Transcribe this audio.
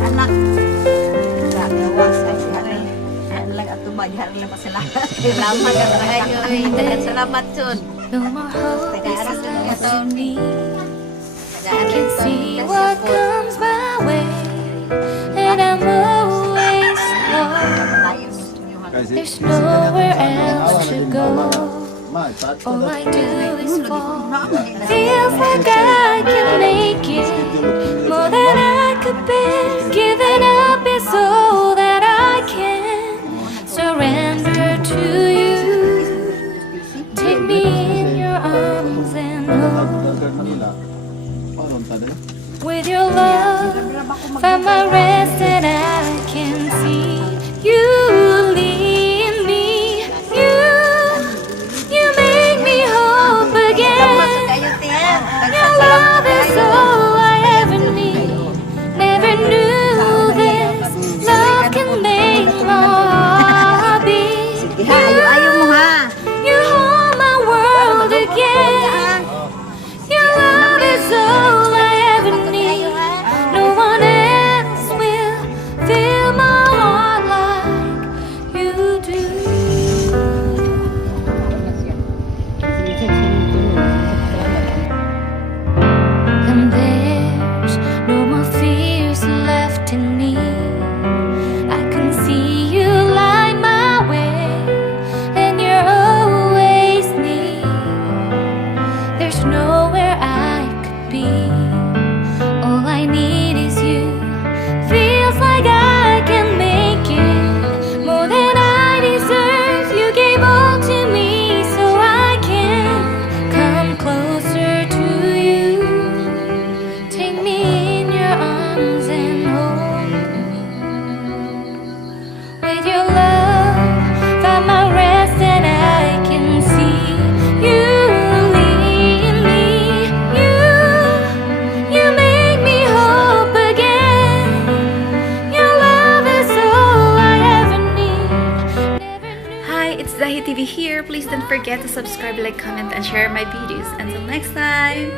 Anak, gawas ay lang at tumaghar na pasalamat. Lamang ka talaga. Salamat yun. I can see what comes my way, and I'm always lost. There's nowhere else to go. All I do is fall. Feels like I can make it more than I could bear. Giving up is all that I can surrender to you. Take me in your arms and hold. With your love, find my rest and I can see you lead me. You make me hope again. Your love is all I ever need. Never knew this love can make my heart beat. You hold my world again. Your love is all I ever need. No one else will fill my heart like you do. And there's no more fears left in me. I can see you light my way, and you're always near. There's nowhere I could be. All I need is you. Feels like I can make it more than I deserve. You gave all to me so I can come closer to you. Take me in your arms and hold me. With your love, find my rest and I can see you lead me. You make me hope again. Your love is all I ever need. Never knew. Hi, it's Dahee TV here. Please don't forget to subscribe, like, comment, and share my videos. Until next time!